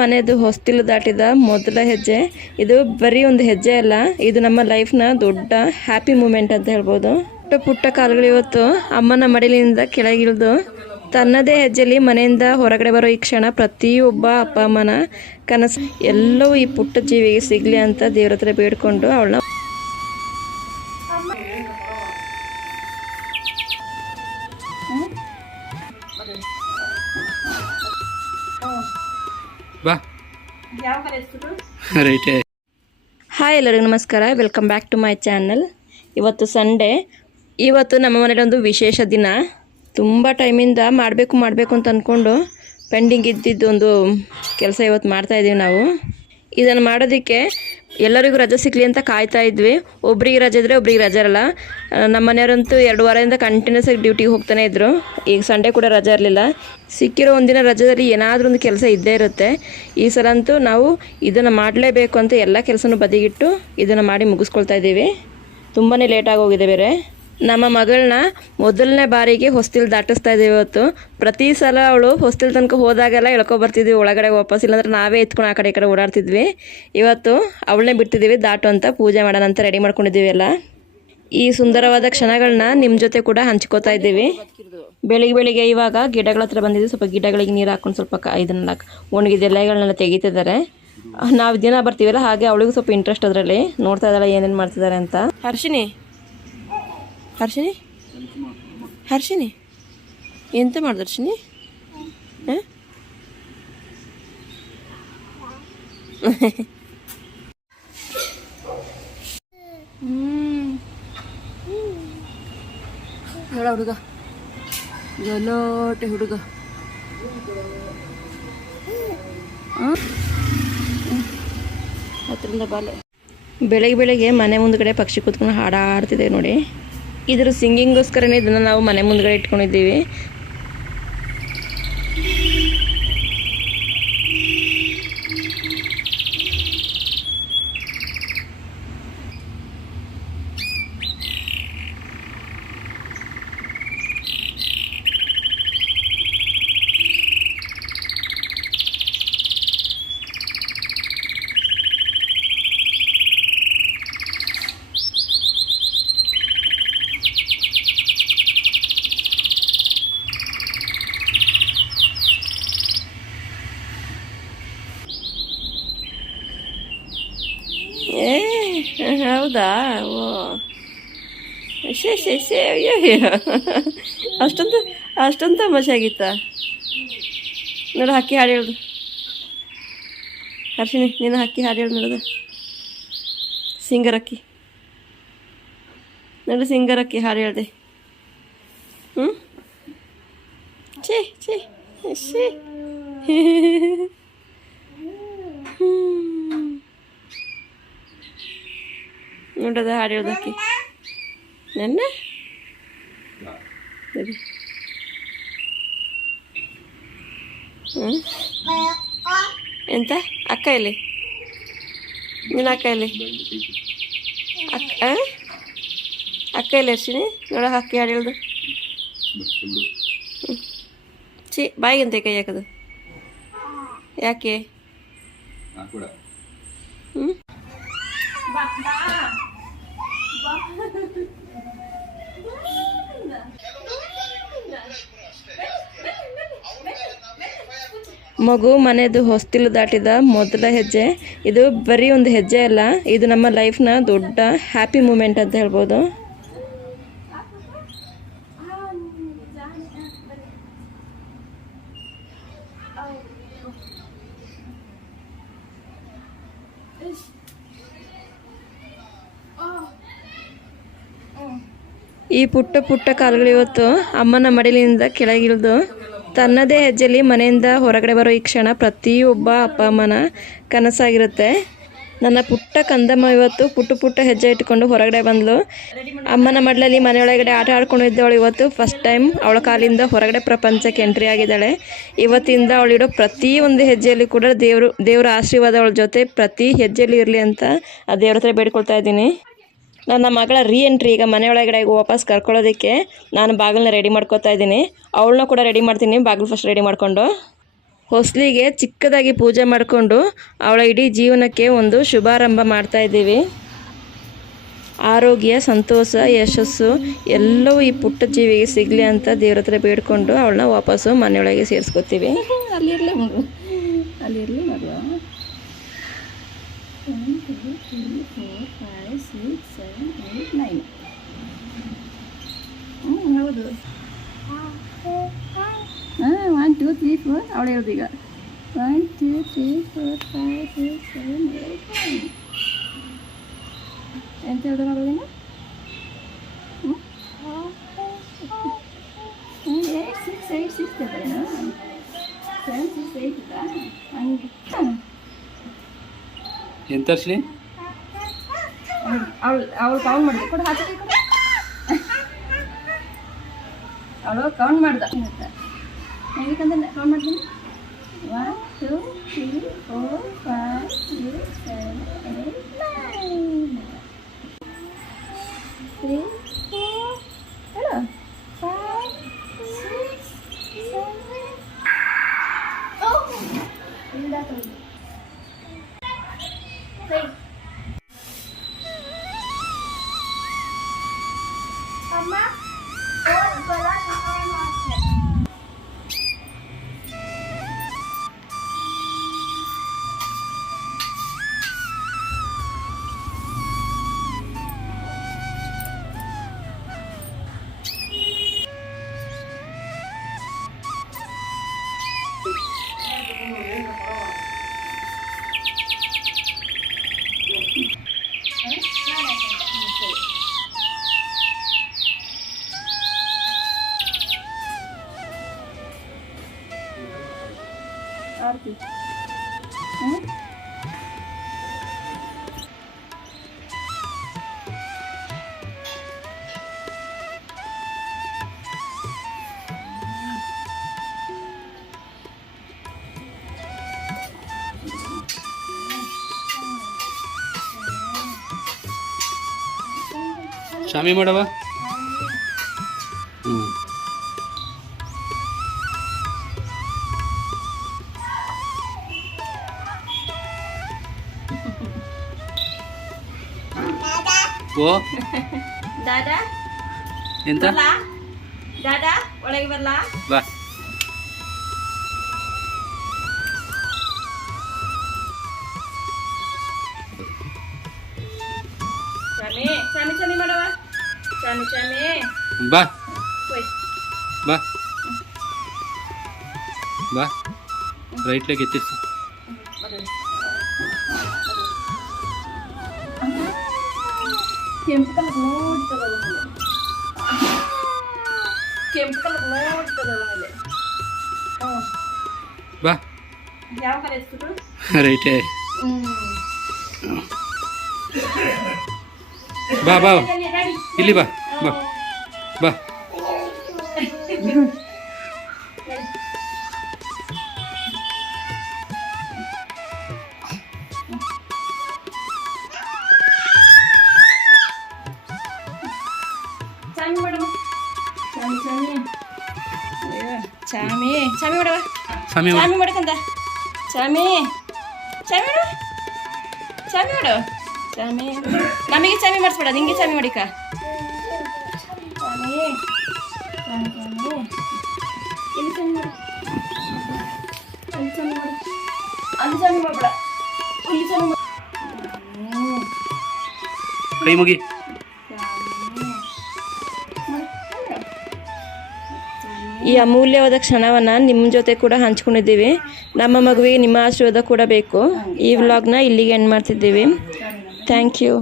ಮನೆಯದು ಹೊಸ್ತಿಲು ದಾಟಿದ ಮೊದಲ ಹೆಜ್ಜೆ. ಇದು ಬರೀ ಒಂದು ಹೆಜ್ಜೆ ಅಲ್ಲ, ಇದು ನಮ್ಮ ಲೈಫ್ನ ದೊಡ್ಡ ಹ್ಯಾಪಿ ಮೂಮೆಂಟ್ ಅಂತ ಹೇಳ್ಬೋದು. ಪುಟ್ಟ ಪುಟ್ಟ ಕಾಲುಗಳು ಇವತ್ತು ಅಮ್ಮನ ಮಡಿಲಿನಿಂದ ಕೆಳಗಿಳಿದು ತನ್ನದೇ ಹೆಜ್ಜೆಯಲ್ಲಿ ಮನೆಯಿಂದ ಹೊರಗಡೆ ಬರೋ ಈ ಕ್ಷಣ ಪ್ರತಿಯೊಬ್ಬ ಅಪ್ಪ ಅಮ್ಮನ ಕನಸು. ಎಲ್ಲವೂ ಈ ಪುಟ್ಟ ಜೀವಿಗೆ ಸಿಗಲಿ ಅಂತ ದೇವ್ರ ಹತ್ರ ಬೇಡ್ಕೊಂಡು ಅವಳನ್ನ ಹಾಯ್ ಎಲ್ಲರಿಗೂ ನಮಸ್ಕಾರ, welcome back to my channel. ಇವತ್ತು ಸಂಡೇ. ಇವತ್ತು ನಮ್ಮ ಮನೇಲಿ ಒಂದು ವಿಶೇಷ ದಿನ. ತುಂಬ ಟೈಮಿಂದ ಮಾಡಬೇಕು ಅಂತ ಅಂದ್ಕೊಂಡು ಪೆಂಡಿಂಗ್ ಇದ್ದಿದ್ದು ಒಂದು ಕೆಲಸ ಇವತ್ತು ಮಾಡ್ತಾಯಿದ್ದೀವಿ ನಾವು. ಇದನ್ನು ಮಾಡೋದಕ್ಕೆ ಎಲ್ಲರಿಗೂ ರಜೆ ಸಿಗಲಿ ಅಂತ ಕಾಯ್ತಾ ಇದ್ವಿ. ಒಬ್ರಿಗೆ ರಜೆ ಇದ್ದರೆ ಒಬ್ರಿಗೆ ರಜೆ ಇರಲ್ಲ. ನಮ್ಮ ಮನೆಯವರಂತೂ 2 ವಾರದಿಂದ ಕಂಟಿನ್ಯೂಸ್ ಆಗಿ ಡ್ಯೂಟಿಗೆ ಹೋಗ್ತಾನೆ ಇದ್ದರು. ಈಗ ಸಂಡೇ ಕೂಡ ರಜೆ ಇರಲಿಲ್ಲ. ಸಿಕ್ಕಿರೋ ಒಂದಿನ ರಜೆಯಲ್ಲಿ ಏನಾದರೂ ಒಂದು ಕೆಲಸ ಇದ್ದೇ ಇರುತ್ತೆ. ಈ ಸಲ ಅಂತೂ ನಾವು ಇದನ್ನು ಮಾಡಲೇಬೇಕು ಅಂತ ಎಲ್ಲ ಕೆಲಸನೂ ಬದಿಗಿಟ್ಟು ಇದನ್ನು ಮಾಡಿ ಮುಗಿಸ್ಕೊಳ್ತಾ ಇದ್ದೀವಿ. ತುಂಬಾ ಲೇಟಾಗಿ ಹೋಗಿದೆ ಬೇರೆ. ನಮ್ಮ ಮಗಳನ್ನ ಮೊದಲನೇ ಬಾರಿಗೆ ಹೊಸ್ತಿಲು ದಾಟಿಸ್ತಾ ಇದ್ದೀವಿ ಇವತ್ತು. ಪ್ರತಿ ಸಲ ಅವಳು ಹೊಸ್ತಿಲು ತನಕ ಹೋದಾಗೆಲ್ಲ ಎಳ್ಕೊಬರ್ತಿದ್ವಿ ಒಳಗಡೆ ವಾಪಸ್, ಇಲ್ಲಾಂದ್ರೆ ನಾವೇ ಎತ್ಕೊಂಡು ಆ ಕಡೆ ಈ ಕಡೆ ಓಡಾಡ್ತಿದ್ವಿ. ಇವತ್ತು ಅವಳನ್ನೇ ಬಿಡ್ತಿದ್ದೀವಿ ದಾಟು ಅಂತ, ಪೂಜೆ ಮಾಡೋಣ ಅಂತ ರೆಡಿ ಮಾಡ್ಕೊಂಡಿದ್ದೀವಿ ಎಲ್ಲ. ಈ ಸುಂದರವಾದ ಕ್ಷಣಗಳನ್ನ ನಿಮ್ಮ ಜೊತೆ ಕೂಡ ಹಂಚ್ಕೋತಾ ಇದ್ದೀವಿ. ಬೆಳಿಗ್ಗೆ ಇವಾಗ ಗಿಡಗಳ ಹತ್ರ ಬಂದಿದ್ದೀವಿ. ಸ್ವಲ್ಪ ಗಿಡಗಳಿಗೆ ನೀರು ಹಾಕೊಂಡು ಸ್ವಲ್ಪ ಇದನ್ನೆಲ್ಲ ಒಣಗಿದ ಎಲೆಗಳನ್ನೆಲ್ಲ ತೆಗಿತಿದ್ದಾರೆ. ನಾವು ದಿನ ಬರ್ತೀವಲ್ಲ, ಹಾಗೆ ಅವಳಿಗೂ ಸ್ವಲ್ಪ ಇಂಟ್ರೆಸ್ಟ್ ಅದರಲ್ಲಿ. ನೋಡ್ತಾ ಇದ್ದಾಳೆ ಏನೇನು ಮಾಡ್ತಿದ್ದಾರೆ ಅಂತ. ಹರ್ಷಿನಿ ಎಂತ ಮಾಡ್ದ ಹರ್ಷಿನಿ? ನೋಡ ಹುಡುಗ, ಗಲಾಟೆ ಹುಡುಗ. ಹತ್ತರಿಂದ ಬಾಲೆ. ಬೆಳಗ್ಗೆ ಮನೆ ಮುಂದ್ಗಡೆ ಪಕ್ಷಿ ಕೂತ್ಕೊಂಡು ಹಾಡಾಡ್ತಿದೆ ನೋಡಿ. ಇದ್ರ ಸಿಂಗಿಂಗೋಸ್ಕರನೇ ಇದನ್ನು ನಾವು ಮನೆ ಮುಂದ್ಗಡೆ ಇಟ್ಕೊಂಡಿದ್ದೀವಿ. ಹೌದಾ? ಓ ಅಷ್ಟೊಂದು ತಮಾಷೆ ಆಗಿತ್ತ ನೋಡು. ಹಕ್ಕಿ ಹಾಡು ಹೇಳ್ದು ಹರ್ಷಿನಿ, ನೀನು ಹಕ್ಕಿ ಹಾಡು ಹೇಳ್ದು ನೋಡೋದು. ಸಿಂಗರಕ್ಕಿ ನೋಡು, ಸಿಂಗರಕ್ಕಿ ಹಾಡು ಹೇಳ್ದೆ. ಛೇ ಛೇ ಛೇ. ನೋಡೋದ ಹಾಡು ಹೇಳ್ದಕ್ಕಿ ನನ್ನ ಎಂತ ಅಕ್ಕ ಇಲ್ಲಿ? ನಿನ್ನ ಅಕ್ಕ ಇಲ್ಲಿ? ಅಕ್ಕ ಇಲ್ಲಿ ಹರ್ಷಿನಿ? ನೋಡ ಅಕ್ಕಿ ಹಾಡು ಹೇಳ್ದು. ಛೀ, ಬಾಯಿಗಂತೆ ಕೈ ಹಾಕೋದು ಯಾಕೆ? ಮಗು ಮನೆಯದು ಹೊಸ್ತಿಲು ದಾಟಿದ ಮೊದಲ ಹೆಜ್ಜೆ. ಇದು ಬರೀ ಒಂದು ಹೆಜ್ಜೆ ಅಲ್ಲ, ಇದು ನಮ್ಮ ಲೈಫ್ನ ದೊಡ್ಡ ಹ್ಯಾಪಿ ಮೂಮೆಂಟ್ ಅಂತ ಹೇಳ್ಬೋದು. ಈ ಪುಟ್ಟ ಪುಟ್ಟ ಕಾಲುಗಳು ಇವತ್ತು ಅಮ್ಮನ ಮಡಿಲಿನಿಂದ ಕೆಳಗಿಳಿದು ತನ್ನದೇ ಹೆಜ್ಜೆಯಲ್ಲಿ ಮನೆಯಿಂದ ಹೊರಗಡೆ ಬರೋ ಈ ಕ್ಷಣ ಪ್ರತಿಯೊಬ್ಬ ಅಪ್ಪ ಅಮ್ಮನ ಕನಸಾಗಿರುತ್ತೆ. ನನ್ನ ಪುಟ್ಟ ಕಂದಮ್ಮ ಇವತ್ತು ಪುಟ್ಟ ಹೆಜ್ಜೆ ಇಟ್ಕೊಂಡು ಹೊರಗಡೆ ಬಂದಳು. ಅಮ್ಮನ ಮಡ್ಲಲ್ಲಿ ಮನೆಯೊಳಗಡೆ ಆಟ ಆಡ್ಕೊಂಡಿದ್ದವಳು ಇವತ್ತು ಫಸ್ಟ್ ಟೈಮ್ ಅವಳ ಕಾಲಿಂದ ಹೊರಗಡೆ ಪ್ರಪಂಚಕ್ಕೆ ಎಂಟ್ರಿ ಆಗಿದ್ದಾಳೆ. ಇವತ್ತಿಂದ ಅವಳಿಡೋ ಪ್ರತಿ ಒಂದು ಹೆಜ್ಜೆಯಲ್ಲಿ ಕೂಡ ದೇವರ ಆಶೀರ್ವಾದ ಅವಳ ಜೊತೆ ಪ್ರತಿ ಹೆಜ್ಜೆಯಲ್ಲಿ ಇರಲಿ ಅಂತ ಆ ದೇವ್ರ ಹತ್ರ ಬೇಡ್ಕೊಳ್ತಾ ಇದ್ದೀನಿ. ನನ್ನ ಮಗಳ ಎಂಟ್ರಿ ಈಗ ಮನೆಯೊಳಗಡೆ ವಾಪಸ್ ಕರ್ಕೊಳ್ಳೋದಕ್ಕೆ ನಾನು ಬಾಗಿಲನ್ನ ರೆಡಿ ಮಾಡ್ಕೊತಾ ಇದ್ದೀನಿ. ಅವಳನ್ನ ಕೂಡ ರೆಡಿ ಮಾಡ್ತೀನಿ, ಬಾಗಿಲು ಫಸ್ಟ್ ರೆಡಿ ಮಾಡಿಕೊಂಡು. ಹೊಸಲಿಗೆ ಚಿಕ್ಕದಾಗಿ ಪೂಜೆ ಮಾಡಿಕೊಂಡು ಅವಳ ಇಡೀ ಜೀವನಕ್ಕೆ ಒಂದು ಶುಭಾರಂಭ ಮಾಡ್ತಾ ಇದ್ದೀವಿ. ಆರೋಗ್ಯ, ಸಂತೋಷ, ಯಶಸ್ಸು ಎಲ್ಲವೂ ಈ ಪುಟ್ಟ ಜೀವಿಗೆ ಸಿಗಲಿ ಅಂತ ದೇವ್ರ ಹತ್ರ ಬೇಡ್ಕೊಂಡು ಅವಳನ್ನ ವಾಪಸ್ಸು ಮನೆಯೊಳಗೆ ಸೇರಿಸ್ಕೊತೀವಿ. ಅಲ್ಲಿರಲಿ ಮಗು, ಅಲ್ಲಿರಲಿ ಮಗು. 1 2 3 4 5 6 7 8 9. ಹೌದು. 1 2 3 4 ಅವಳು ಹೇಳೋದು ಈಗ. 1 2 3 4 5 6 7 8 9. ಎಂತ ಹೇಳ್ದೆ ಮಾಡೋದಿನ? 8 6 8 6 ಹೇಳ್ತಾರೇನಾ? 7 6 8 ಇತ್ತಾ? ಹಂಗೆ ಎಂತ ಅರ್ಶಿನಿ ಅವಳು ಕೌಂಟ್ ಮಾಡಿದೆ ಕೊಡು ಹಾಕಿ ಕೊಡು. ಅವಳು ಕೌಂಟ್ ಮಾಡ್ದ ಹೇಗಂದ್ರೆ ಕೌಂಟ್ ಮಾಡ್ತೀನಿ. 1 2 3 4 5 6 7 8 9. 3 4 ಹೇಳು 5 6 7. ಇಲ್ಲ ತೊಂದರೆ ಅಮ್ಮ ಆರತಿ ಶಾಮಿ ಮಾಡವ. ಓ ದಾದಾ ಎಂತ ದಾದಾ ಒಳಗೆ ಬರಲ್ಲ ಬಾ. ಚಾಮಿ ಚಾಮಿ ಚಾಮಿ ಮಾಡವ. ಚಾಮಿ ಚಾಮಿ ಬಾ ಹೋಯ್ ಬಾ ಬಾ ರೈಟ್ ಲೆಗ್ ಎತ್ತಿಸು. ಕೆಂಪು ಕಲರ್ ನೋಡ್ತದಲ್ಲ ಮೇಲೆ, ಕೆಂಪು ಕಲರ್ ನೋಡ್ತದಲ್ಲ ಮೇಲೆ. ಬಾ ಯಾವ ಕಲರ್ ಎತ್ಬಿಟ್ಟು ರೈಟೇ. ಬಾ ಬಾ ಇಲ್ಲಿ ಬಾ ಬಾ ಬಾ. ಚಾಮಿ ಮಾಡಮ್ಮ. ಚಾಮಿ ಚಾಮಿ ಅಯ್ಯೋ ಚಾಮಿ ಚಾಮಿ ಮಾಡವ. ಸ್ವಾಮಿ ಚಾಮಿ ಮಾಡ್ಕಂದ. ಚಾಮಿ ಚಾಮಿ ಮಾಡು. ಚಾಮಿ ಮಾಡು. ಚಾಮಿ ನಮಗೆ ಚಾಮಿ ಮಾಡಿಸ್ಬೇಡ, ನಿಂಗೆ ಚಾಮಿ ಮಾಡಿಕ. ಚಾಮಿ ಚಾಮಿ ಚಾಮಿ ಇಲ್ಲಿ ಚಾಮಿ ಮಾಡು. ಅಲ್ಲಿ ಚಾಮಿ ಮಾಡು. ಅಲ್ಲಿ ಚಾಮಿ ಮಾಡಬೇಡ, ಇಲ್ಲಿ ಚಾಮಿ ಮಾಡು. ಕೈ ಮುಗಿ. ಈ ಅಮೂಲ್ಯವಾದ ಕ್ಷಣವನ್ನು ನಿಮ್ಮ ಜೊತೆ ಕೂಡ ಹಂಚ್ಕೊಂಡಿದ್ದೀವಿ. ನಮ್ಮ ಮಗುವಿಗೆ ನಿಮ್ಮ ಆಶೀರ್ವಾದ ಕೂಡ ಬೇಕು. ಈ ವ್ಲಾಗ್ನ ಇಲ್ಲಿಗೆ ಎಂಡ್ ಮಾಡ್ತಿದ್ದೀವಿ. Thank you.